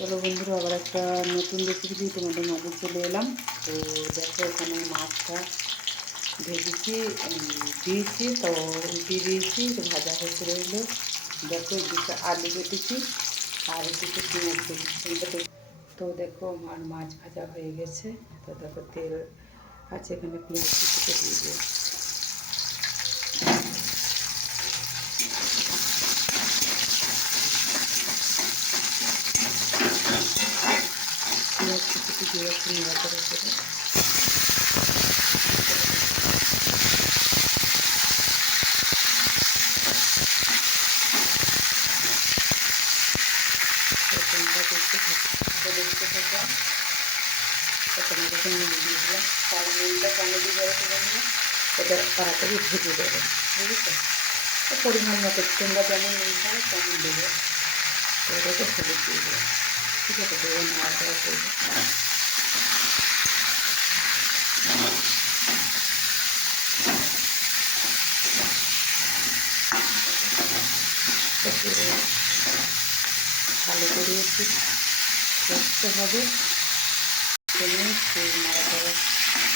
চলো বন্ধুরা, আবার একটা নতুন রেসিপি দিয়ে তোমাদের মাঝে চলে এলাম। তো দেখো, এখানে মাছটা ভেজেছি, দিয়েছি, তো উল্টে দিয়েছি, তো ভাজা হতে রইলো। দেখো, এদিকে আলু কেটেছি আর এদিকে পেঁয়াজ কেটেছি। তো দেখো, আমার মাছ ভাজা হয়ে গেছে। তো দেখো, তেল আছে, এখানে পেঁয়াজ কেটে দিয়ে দিই। পেঁয়াজ কেটে দিয়ে একটু নেড়াচাড়া করে তোমরা দেখতে থাকো। প্রথমে যখন নুন দিয়ে দিলাম, কারণ নুনটা কেন দিয়ে দেবো বন্ধুরা, এটা তাড়াতাড়ি ভেজে দেবে, বুঝেছো? তো পরিমাণ মতো তোমরা যেমন নুন খাও তেমন দেবে। তো এটাকে হলুদ দিয়ে দেবে, ঠিক আছে? দেবে, নাড়াচাড়া করবে। ভালো করে একটু কষতে হবে। নাড়াচাড়া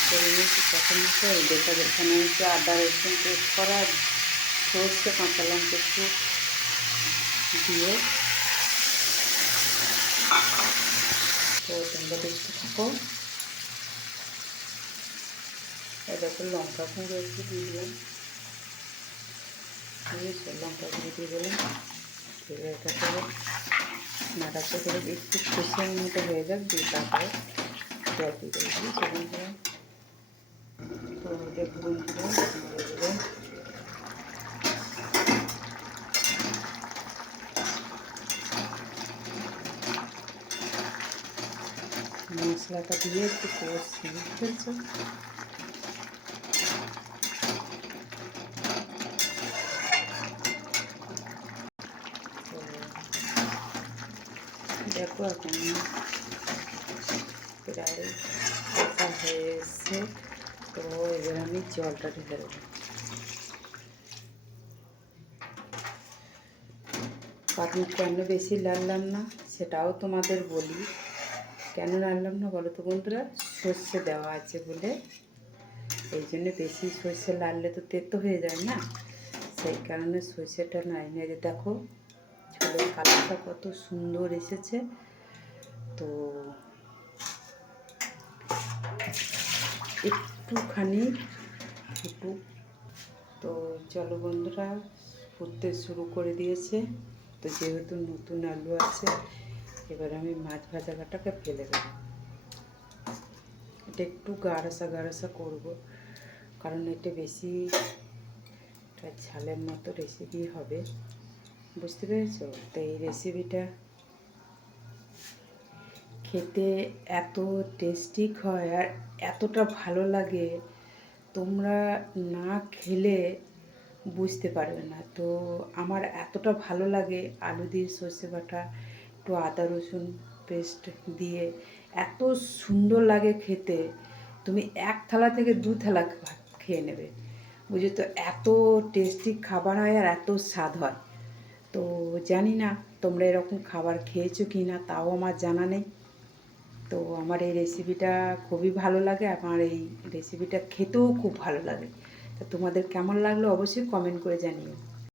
করে নিয়েছি তখন মতো যেটা যেখানে হচ্ছে আদা রসুন পেস্ট করা, সর্ষে কাঁচা লঙ্কা একটু দিয়ে। তো তোমরা দেখতে থাকো। দেখো, লঙ্কা গুঁড়ো একটু দিয়ে দিলাম, বুঝেছো? লঙ্কা গুঁড়ো দিয়ে দিলাম। এটা করে নাড়াতে করে একটু কষার মতো হয়ে যাক, দিয়ে তারপরে জল দিয়ে দেবো, বুঝেছো বন্ধুরা? তো দেখো বন্ধুরা, এগুলো মশলাটা দিয়ে একটু কষছি, বুঝতে দেখো, এখন প্রায় কষা হয়ে এসছে। তো এবার আমি জলটা ঢেলে দেবো। কারণ কেন বেশি লাড়লাম না সেটাও তোমাদের বলি। কেন নাড়লাম না বলো তো বন্ধুরা? সর্ষে দেওয়া আছে বলে, এই জন্য বেশি সর্ষে লাড়লে তো তেতো হয়ে যায় না, সেই কারণে সর্ষেটা নাই নেড়ে। দেখো, ঝোলের কালারটা কত সুন্দর এসেছে। তো একটুখানি ফুটুক। তো চলো বন্ধুরা, ফুটতে শুরু করে দিয়েছে। তো যেহেতু নতুন আলু আছে, এবার আমি মাছ ভাজাটাকে ফেলে দেবো। এটা একটু গাঢ়সা গাঢ়সা করবো, কারণ এটা বেশি ঝালের মতো রেসিপি হবে, বুঝতে পেরেছো? তো এই রেসিপিটা খেতে এত টেস্টি হয় আর এতটা ভালো লাগে, তোমরা না খেলে বুঝতে পারবে না। তো আমার এতটা ভালো লাগে, আলু দিয়ে সর্ষে বাটা, একটু আদা রসুন পেস্ট দিয়ে এত সুন্দর লাগে খেতে। তুমি এক থালা থেকে দু থালা খেয়ে নেবে, বুঝে তো? এত টেস্টি খাবার হয় আর এত স্বাদ হয়। তো জানি না তোমরা এরকম খাবার খেয়েছো কি না, তাও আমার জানা নেই। তো আমার এই রেসিপিটা খুবই ভালো লাগে, আমার এই রেসিপিটা খেতেও খুব ভালো লাগে। তো তোমাদের কেমন লাগলো অবশ্যই কমেন্ট করে জানিও।